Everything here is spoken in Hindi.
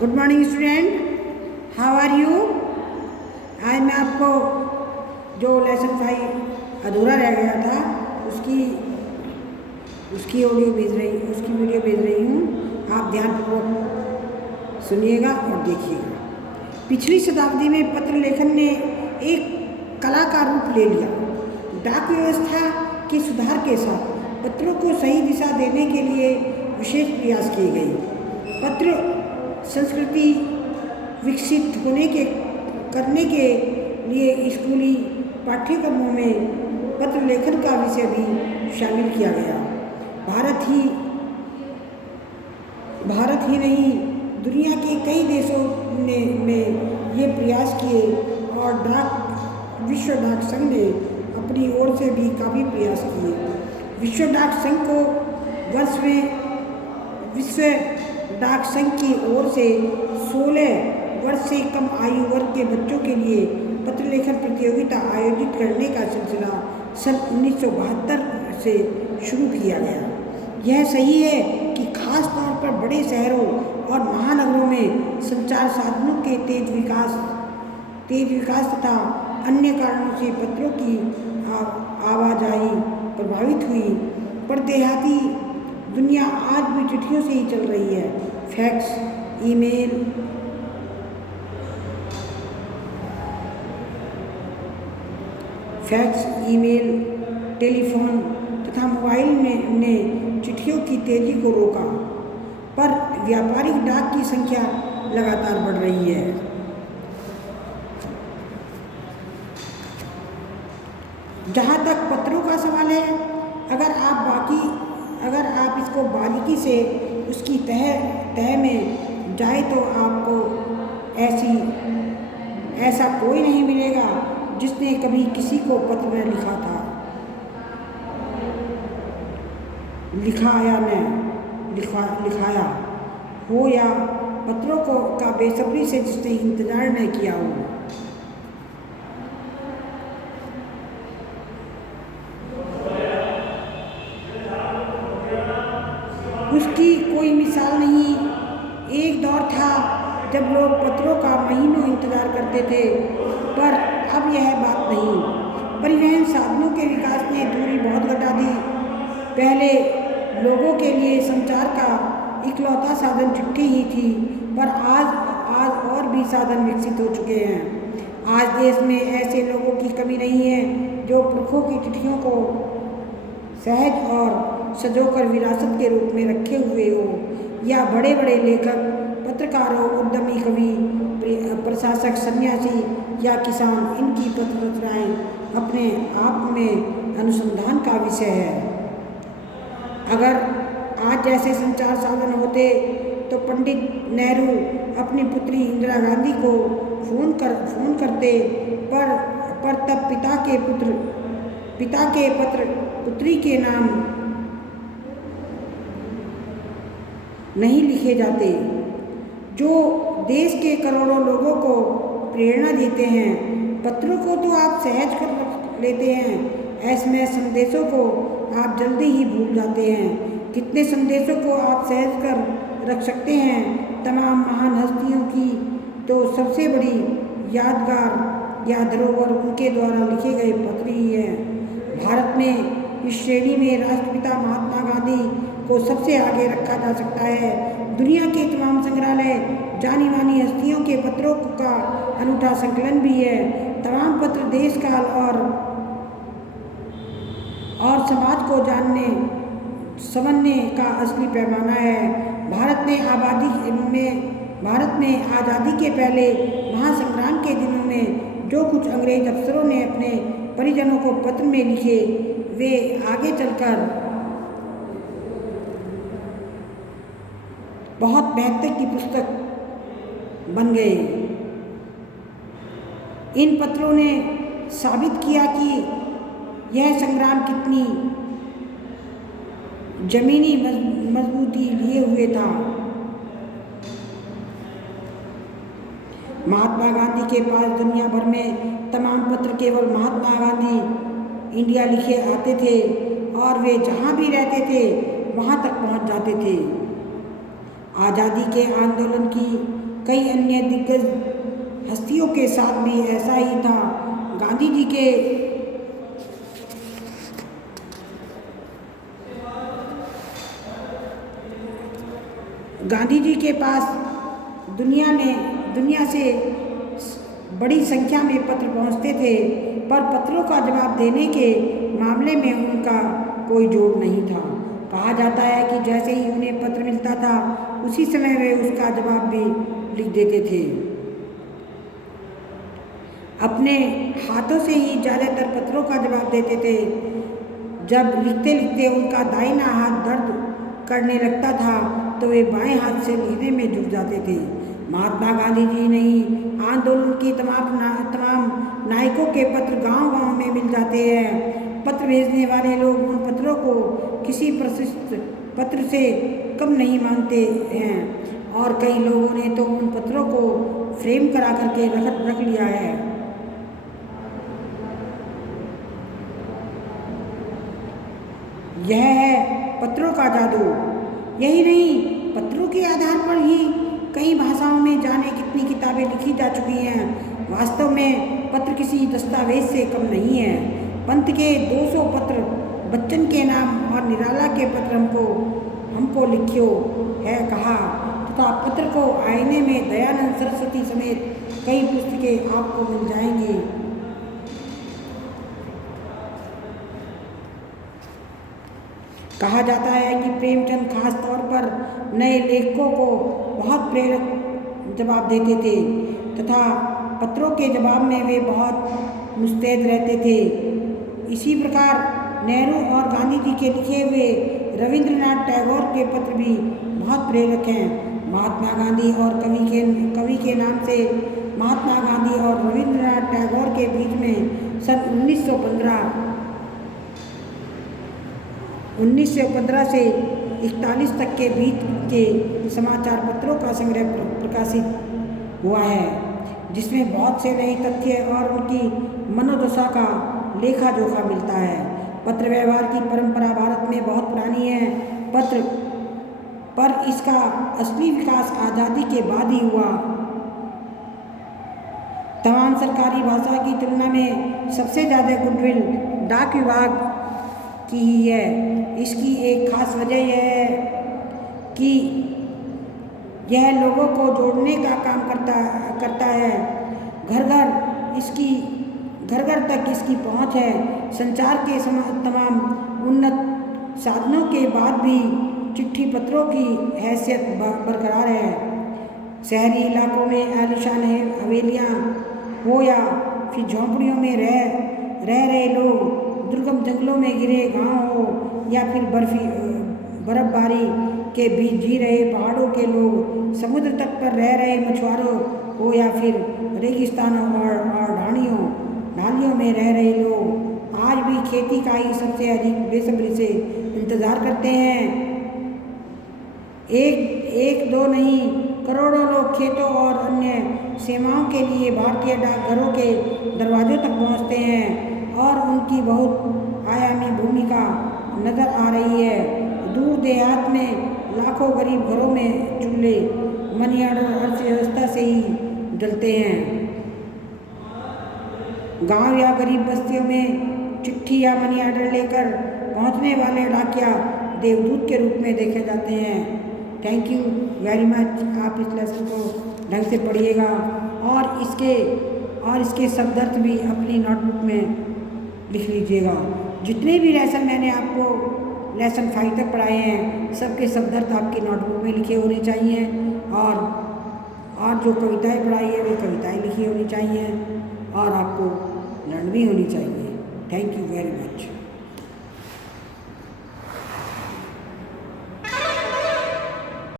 Good morning student, how are you. आज मैं आपको जो लेसन 5 अधूरा रह गया था उसकी वीडियो भेज रही हूँ। आप ध्यानपूर्वक सुनिएगा और देखिएगा। पिछली शताब्दी में पत्र लेखन ने एक कला का रूप ले लिया। डाक व्यवस्था के सुधार के साथ पत्रों को सही दिशा देने के लिए विशेष प्रयास किए गए। पत्र संस्कृति विकसित करने के लिए स्कूली पाठ्यक्रमों में पत्र लेखन का विषय भी शामिल किया गया। भारत ही नहीं, दुनिया के कई देशों में ये प्रयास किए और विश्व डाक संघ ने अपनी ओर से भी काफ़ी प्रयास किए। विश्व डाक संघ की ओर से 16 वर्ष से कम आयु वर्ग के बच्चों के लिए पत्र लेखन प्रतियोगिता आयोजित करने का सिलसिला सन 1972 से शुरू किया गया। यह सही है कि खास तौर पर बड़े शहरों और महानगरों में संचार साधनों के तेज विकास तथा अन्य कारणों से पत्रों की आवाजाही प्रभावित हुई, पर देहाती दुनिया आज भी चिट्ठियों से ही चल रही है। फैक्स, ईमेल, टेलीफोन तथा मोबाइल ने चिट्ठियों की तेजी को रोका, पर व्यापारिक डाक की संख्या लगातार बढ़ रही है। जहाँ तक पत्रों का सवाल है, अगर आप इसको बारीकी से उसकी तह में जाए तो आपको ऐसा कोई नहीं मिलेगा जिसने कभी किसी को पत्र न लिखाया हो या पत्रों का बेसब्री से जिसने इंतजार न किया हो। उसकी कोई मिसाल नहीं। एक दौर था जब लोग पत्रों का महीनों इंतजार करते थे, पर अब यह बात नहीं। परिवहन साधनों के विकास ने दूरी बहुत घटा दी। पहले लोगों के लिए संचार का इकलौता साधन चिट्ठी ही थी, पर आज और भी साधन विकसित हो चुके हैं। आज देश में ऐसे लोगों की कमी नहीं है जो पुरखों की चिट्ठियों को सहज और सजोकर विरासत के रूप में रखे हुए हो, या बड़े बड़े लेखक, पत्रकारों, उद्यमी, कवि, प्रशासक, सन्यासी या किसान, इनकी पत्र रचनाएं अपने आप में अनुसंधान का विषय है। अगर आज जैसे संचार साधन होते तो पंडित नेहरू अपनी पुत्री इंदिरा गांधी को फोन करते, पर तब पिता के पत्र पुत्री के नाम नहीं लिखे जाते, जो देश के करोड़ों लोगों को प्रेरणा देते हैं। पत्रों को तो आप सहज कर रख लेते हैं, एसएमएस संदेशों को आप जल्दी ही भूल जाते हैं। कितने संदेशों को आप सहज कर रख सकते हैं। तमाम महान हस्तियों की तो सबसे बड़ी यादगार या धरोहर उनके द्वारा लिखे गए पत्र ही है। भारत में इस श्रेणी में राष्ट्रपिता महात्मा गांधी को सबसे आगे रखा जा सकता है। दुनिया के तमाम संग्रहालय जानी मानी हस्तियों के पत्रों का अनूठा संकलन भी है। तमाम पत्र देश काल और समाज को समझने का असली पैमाना है। भारत में आज़ादी के पहले महासंग्राम के दिनों में जो कुछ अंग्रेज अफसरों ने अपने परिजनों को पत्र में लिखे, वे आगे चलकर बहुत बेहतर की पुस्तक बन गए। इन पत्रों ने साबित किया कि यह संग्राम कितनी जमीनी मजबूती लिए हुए था। महात्मा गांधी के पास दुनिया भर में तमाम पत्र केवल महात्मा गांधी इंडिया लिखे आते थे और वे जहाँ भी रहते थे वहाँ तक पहुँच जाते थे। आज़ादी के आंदोलन की कई अन्य दिग्गज हस्तियों के साथ भी ऐसा ही था। गांधी जी के पास दुनिया से बड़ी संख्या में पत्र पहुंचते थे, पर पत्रों का जवाब देने के मामले में उनका कोई जोर नहीं था। कहा जाता है कि जैसे ही उन्हें पत्र मिलता था, उसी समय वे उसका जवाब भी लिख देते थे। अपने हाथों से ही ज़्यादातर पत्रों का जवाब देते थे। जब लिखते लिखते उनका दाहिना हाथ दर्द करने लगता था, तो वे बाएं हाथ से लिखने में जुट जाते थे। महात्मा गांधी जी नहीं, आंदोलन की तमाम नायकों के पत्र गांव-गांव में मिल जाते हैं। पत्र भेजने वाले लोग उन पत्रों को किसी प्रशिष्ट पत्र से कम नहीं मानते हैं, और कई लोगों ने तो उन पत्रों को फ्रेम करा करके रख लिया है। यह है पत्रों का जादू। यही नहीं, पत्रों के आधार पर ही कई भाषाओं में जाने कितनी किताबें लिखी जा चुकी हैं। वास्तव में पत्र किसी दस्तावेज से कम नहीं है। पंत के 200 पत्र, बच्चन के नाम और निराला के पत्र हमको लिखियो है कहा, तथा पत्र को आईने में दयानंद सरस्वती समेत कई पुस्तकें आपको मिल जाएंगी। कहा जाता है कि प्रेमचंद खास तौर पर नए लेखकों को बहुत प्रेरक जवाब देते थे, तथा पत्रों के जवाब में वे बहुत मुस्तैद रहते थे। इसी प्रकार नेहरू और गांधी जी के लिखे हुए रविंद्रनाथ टैगोर के पत्र भी बहुत प्रेरक हैं। महात्मा गांधी और कवि के नाम से महात्मा गांधी और रविंद्रनाथ टैगोर के बीच में सन 1915 से 41 तक के बीच के समाचार पत्रों का संग्रह प्रकाशित हुआ है, जिसमें बहुत से नए तथ्य और उनकी मनोदशा का लेखा जोखा मिलता है। पत्र व्यवहार की परंपरा भारत में बहुत पुरानी है, पर इसका असली विकास आज़ादी के बाद ही हुआ। तमाम सरकारी भाषा की तुलना में सबसे ज़्यादा गुडविल डाक विभाग की ही है। इसकी एक खास वजह यह है कि यह लोगों को जोड़ने का काम करता है। घर घर तक इसकी पहुंच है। संचार के तमाम उन्नत साधनों के बाद भी चिट्ठी पत्रों की हैसियत बरकरार है। शहरी इलाकों में आलीशान हवेलियाँ हो या फिर झोंपड़ियों में रह रहे लोग, दुर्गम जंगलों में घिरे गांव हो या फिर बर्फबारी के बीच जी रहे पहाड़ों के लोग, समुद्र तट पर रह रहे मछुआरों हो या फिर रेगिस्तानों और ढालियों में रह रहे लोग, आज भी खेती का ही सबसे अधिक बेसब्री से इंतज़ार करते हैं। एक दो नहीं, करोड़ों लोग खेतों और अन्य सेवाओं के लिए भारतीय डाकघरों के दरवाजों तक पहुंचते हैं, और उनकी बहुत आयामी भूमिका नज़र आ रही है। दूर देहात में लाखों गरीब घरों में चूल्हे मनी ऑर्डर अर्थव्यवस्था से ही जलते हैं। गांव या गरीब बस्तियों में चिट्ठी या मनी ऑर्डर लेकर पहुंचने वाले डाकिया देवदूत के रूप में देखे जाते हैं। Thank you very much. आप इस लेसन को ढंग से पढ़िएगा और इसके शब्द अर्थ भी अपनी नोटबुक में लिख लीजिएगा। जितने भी लेसन मैंने आपको लेसन 5 तक पढ़ाए हैं, सबके शब्द अर्थ आपकी नोटबुक में लिखे होने चाहिए, और जो कविताएं पढ़ाई है वे कविताएं लिखी होनी चाहिए, और आपको लर्न भी होनी चाहिए। Thank you very much.